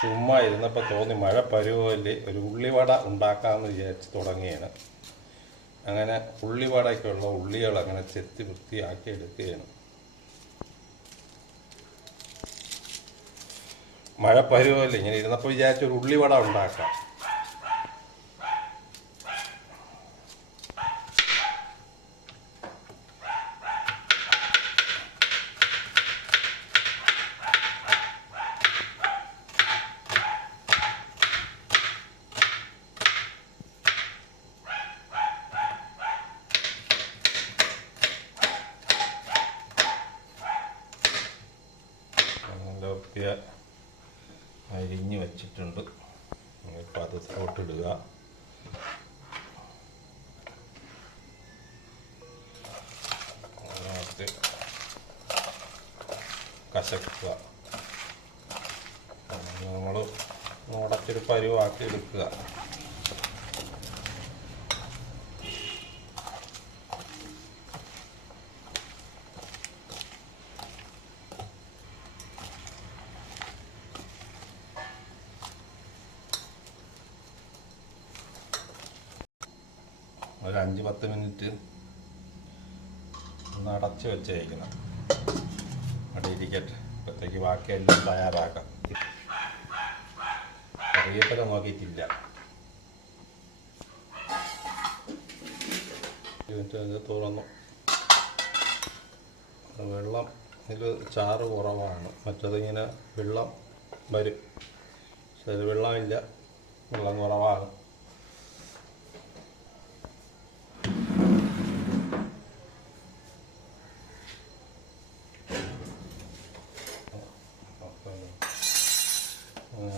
ചുമ്മാ ഇരുന്നപ്പോൾ തോന്നി മഴ പരുവല്ലേ ഒരു ഉള്ളിവട ഉണ്ടാക്കാമെന്ന് വിചാരിച്ച് തുടങ്ങിയാണ്. അങ്ങനെ ഉള്ളിവടയ്ക്കുള്ള ഉള്ളികൾ അങ്ങനെ ചെത്തി വൃത്തിയാക്കി എടുക്കുകയാണ്. മഴ പരുവല്ലേ, ഇങ്ങനെ ഇരുന്നപ്പോൾ വിചാരിച്ച ഒരു ഉള്ളിവട ഉണ്ടാക്കാം. അരിഞ്ഞ് വെച്ചിട്ടുണ്ട്. പാത്രത്തിലോട്ടിടുക. അതിനകത്ത് കശക്കുക. നമ്മൾ ഉടച്ചൊരു പരുവാക്കി എടുക്കുക. ഒരു 5-10 മിനിറ്റ് ഒന്ന് അടച്ച് വെച്ചേക്കണം. അവിടെ ഇരിക്കട്ടെ. ഇപ്പോഴത്തേക്ക് ബാക്കിയെല്ലാം തയ്യാറാക്കാം. കറിവേപ്പില നോക്കിയിട്ടില്ല. ഇത് തുറന്നു. വെള്ളം ഇതിൽ ചാറ് കുറവാണ്. മറ്റതിങ്ങനെ വെള്ളം വരും. പക്ഷെ ഇത് വെള്ളമില്ല, വെള്ളം കുറവാണ്.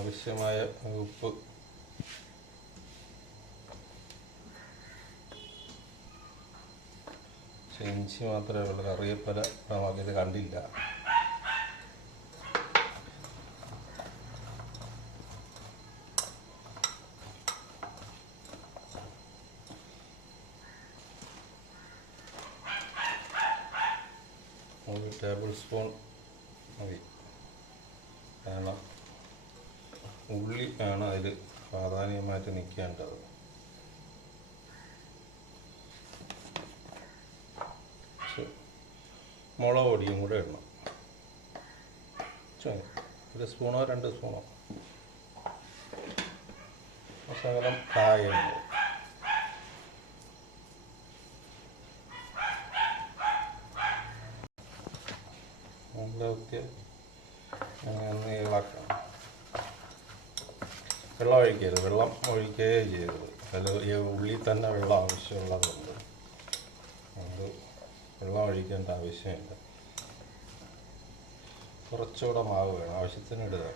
ആവശ്യമായ ഉപ്പ്, ഇഞ്ചി മാത്രമേ ഉള്ളൂ. കറിവേപ്പില നമുക്കിത് കണ്ടില്ല. ഒരു ടേബിൾ സ്പൂൺ മതി. കാരണം ഉള്ളി ആണ് അതിൽ പ്രാധാന്യമായിട്ട് നിൽക്കേണ്ടത്. മുളക് പൊടിയും കൂടെ ഇടണം. 1 സ്പൂണോ 2 സ്പൂണോ. ശകലം കായുണ്ട്. അങ്ങനെ ഇളക്കണം. വെള്ളം ഒഴിക്കരുത്. വെള്ളം ഒഴിക്കുകയേ ചെയ്യരുത്. അതിൽ ഈ ഉള്ളി തന്നെ വെള്ളം ആവശ്യമുള്ളതുണ്ട്. അത് വെള്ളം ഒഴിക്കേണ്ട ആവശ്യമില്ല. കുറച്ചുകൂടെ മാവ് വേണം. ആവശ്യത്തിന് ഇടുക.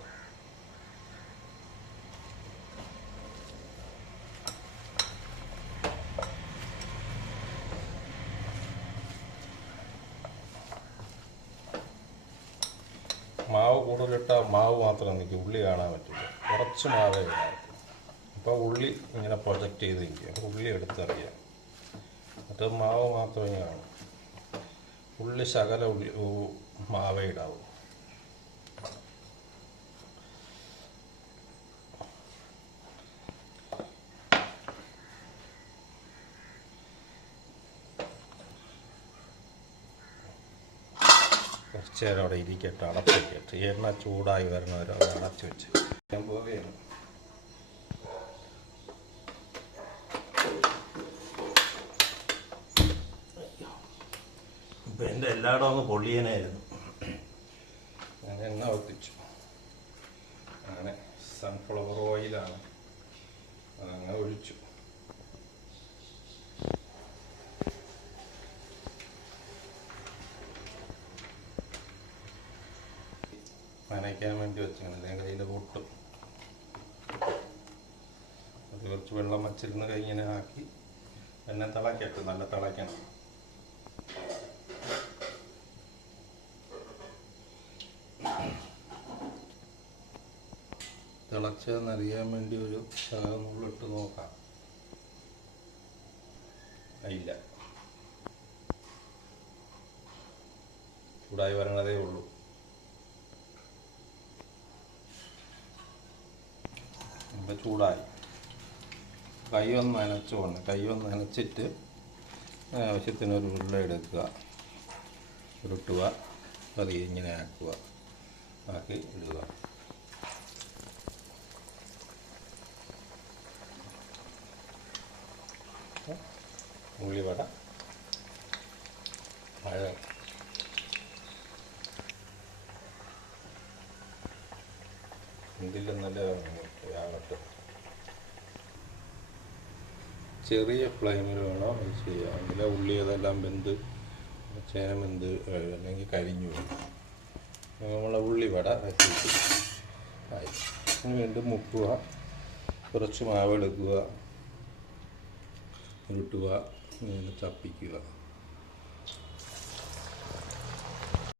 മാവ് കൂടുതലിട്ടാൽ മാവ് മാത്രം നിൽക്കും, ഉള്ളി കാണാൻ പറ്റില്ല. കുറച്ച് മാവേ ഇടാം. അപ്പോൾ ഉള്ളി ഇങ്ങനെ പ്രൊജക്റ്റ് ചെയ്ത് നിൽക്കും. ഉള്ളി എടുത്തറിയാം. മറ്റേ മാവ് മാത്രമേ കാണും. ഉള്ളി ശകല ഉള്ളി മാവേ ഇടാവും. കുറച്ച് നേരം അവിടെ ഇരിക്കട്ടെ, അടച്ച് വയ്ക്കട്ടെ. എണ്ണ ചൂടായി വരുന്നവരെ അവിടെ അടച്ച് വെച്ച് ഞാൻ പോവുകയാണ്. ഇപ്പം എൻ്റെ എല്ലായിടവും അങ്ങ് പൊള്ളിയനായിരുന്നു. ഞാൻ എണ്ണ ഒത്തിച്ചു. അങ്ങനെ സൺഫ്ലവർ ഓയിലാണ്. അങ്ങനെ ഒഴിച്ചു. നനയ്ക്കാൻ വേണ്ടി വെച്ചാണ്. അല്ലെങ്കിൽ കയ്യിൽ പൊട്ടും. അത് കുറച്ച് വെള്ളം വച്ചിരുന്ന് ഇങ്ങനെ ആക്കി എണ്ണ തിളക്കട്ടെ. നല്ല തിളയ്ക്കണം. തിളച്ചതെന്നറിയാൻ വേണ്ടി ഒരു നുള്ളിട്ട് നോക്കാം. ഇല്ല, ചൂടായി വരണതേ ഉള്ളൂ. അപ്പോൾ ചൂടായി. കൈ ഒന്ന് നനച്ചുകൊണ്ട് കൈ ഒന്ന് നനച്ചിട്ട് ആവശ്യത്തിന് ഒരു ഉരുള എടുക്കുക, ഉരുട്ടുക, പതിയെ ഇങ്ങനെ ആക്കുക, ആക്കി ഇടുക. ഉള്ളിവട മഴ ഇതിൽ നല്ല ആകട്ടെ. ചെറിയ ഫ്ലെയിമിൽ വേണം ഇത് ചെയ്യാം, എങ്കിലേ ഉള്ളി അതെല്ലാം വെന്ത് ചേന വെന്ത് അല്ലെങ്കിൽ കരിഞ്ഞു വരും. നമ്മളെ ഉള്ളിവട റെസിപ്പി ആയി. വീണ്ടും മുക്കുക, കുറച്ച് മാവെടുക്കുക, ഉരുട്ടുക, ഇങ്ങനെ ചപ്പിക്കുക.